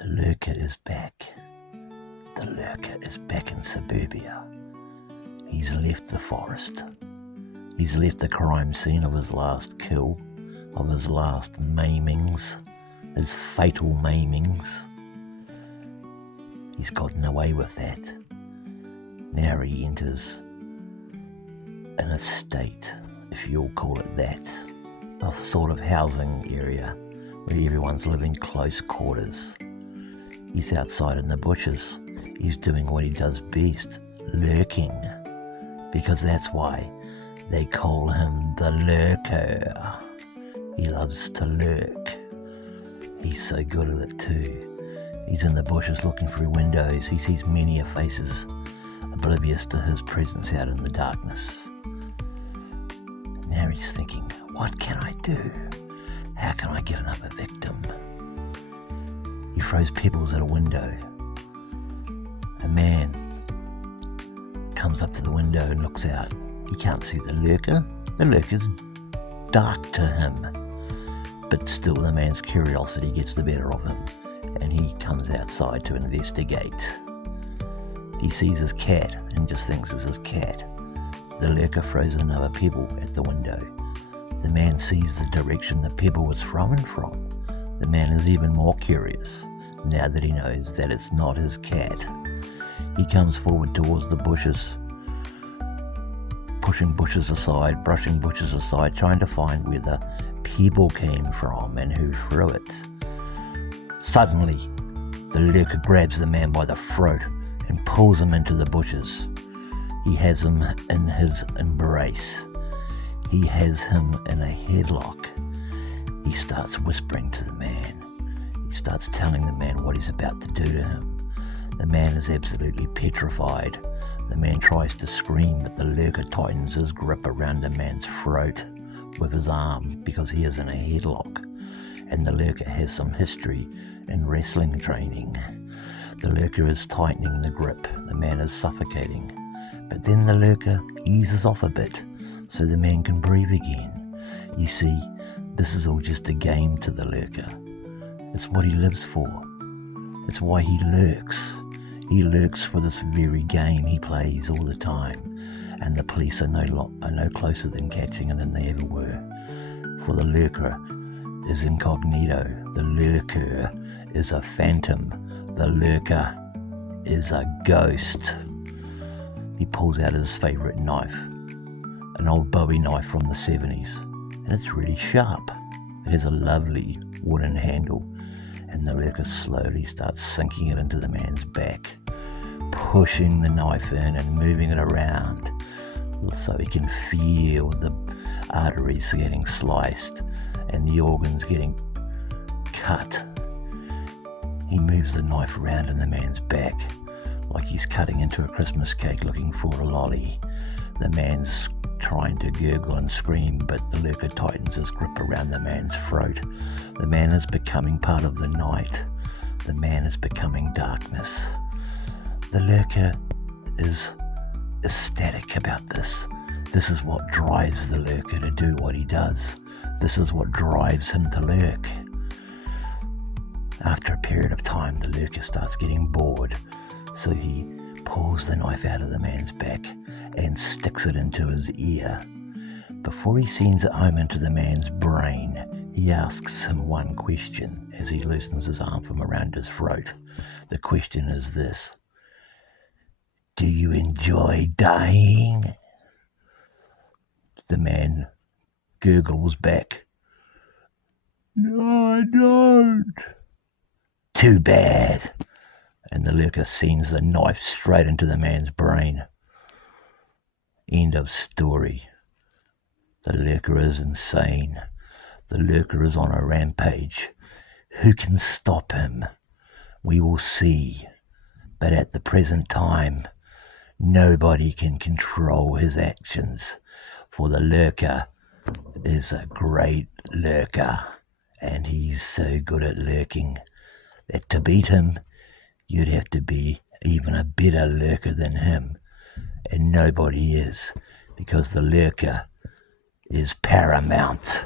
The Lurker is back. The Lurker is back in suburbia. He's left the forest. He's left the crime scene of his last kill, of his last maimings, his fatal maimings. He's gotten away with that. Now he enters an estate, if you'll call it that, a sort of housing area where everyone's living close quarters. He's outside in the bushes. He's doing what he does best, lurking, because that's why they call him the Lurker. He loves to lurk. He's so good at it too. He's in the bushes looking through windows. He sees many faces, oblivious to his presence out in the darkness. Now he's thinking, what can I do? How can I get another victim? He throws pebbles at a window. A man comes up to the window and looks out. He can't see the Lurker. The Lurker's dark to him. But still the man's curiosity gets the better of him, and he comes outside to investigate. He sees his cat and just thinks it's his cat. The Lurker throws another pebble at the window. The man sees the direction the pebble was thrown from. The man is even more curious now that he knows that it's not his cat. He comes forward towards the bushes, pushing bushes aside, brushing bushes aside, trying to find where the pebble came from and who threw it. Suddenly, the Lurker grabs the man by the throat and pulls him into the bushes. He has him in his embrace. He has him in a headlock. He starts whispering to the man. He starts telling the man what he's about to do to him. The man is absolutely petrified. The man tries to scream, but the Lurker tightens his grip around the man's throat with his arm because he is in a headlock. And the Lurker has some history in wrestling training. The Lurker is tightening the grip. The man is suffocating. But then the Lurker eases off a bit so the man can breathe again. You see, this is all just a game to the Lurker. It's what he lives for. It's why he lurks. He lurks for this very game he plays all the time. And the police are no closer than catching it than they ever were. For the Lurker is incognito. The Lurker is a phantom. The Lurker is a ghost. He pulls out his favourite knife, an old Bowie knife from the 70s, and it's really sharp. It has a lovely wooden handle, and the Lurker slowly starts sinking it into the man's back, pushing the knife in and moving it around so he can feel the arteries getting sliced and the organs getting cut. He moves the knife around in the man's back like he's cutting into a Christmas cake looking for a lolly. The man's trying to gurgle and scream, but the Lurker tightens his grip around the man's throat. The man is becoming part of the night. The man is becoming darkness. The Lurker is ecstatic about this. This is what drives the Lurker to do what he does. This is what drives him to lurk. After a period of time, the Lurker starts getting bored, so he pulls the knife out of the man's back and sticks it into his ear. Before he sends it home into the man's brain, he asks him one question as he loosens his arm from around his throat. The question is this: do you enjoy dying? The man gurgles back, no, I don't. Too bad. And the Lurker sends the knife straight into the man's brain. End of story. The Lurker is insane. The Lurker is on a rampage. Who can stop him? We will see. But at the present time, nobody can control his actions. For the Lurker is a great lurker. And he's so good at lurking that to beat him, you'd have to be even a better lurker than him. And nobody is, because the Lurker is Paramount.